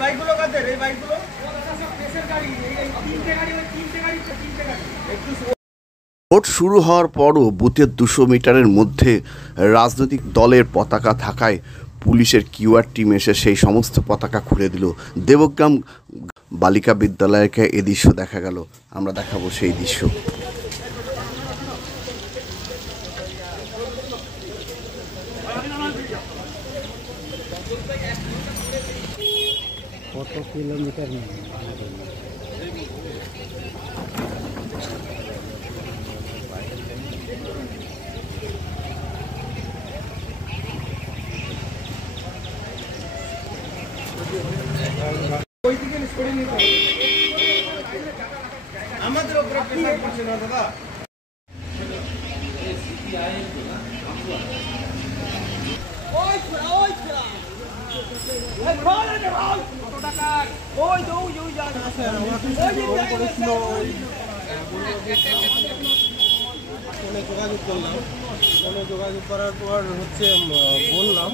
বাইকগুলো কাদের? এই বাইকগুলো ভোট শুরু হওয়ার পরও বুথের 200 মিটারের মধ্যে রাজনৈতিক দলের পতাকা থাকায় পুলিশের কিউআর টিম এসে সেই সমস্ত পতাকা খুলে দিল। দেবগ্রাম বালিকা বিদ্যালয়কে এ দৃশ্য দেখা গেল, আমরা দেখাবো সেই দৃশ্য। কত কিলোমিটার আমাদের উপরে প্রেসার পড়ছে না দাদা। ফোনে যোগাযোগ করলাম, ফোনে যোগাযোগ করার পর হচ্ছে বললাম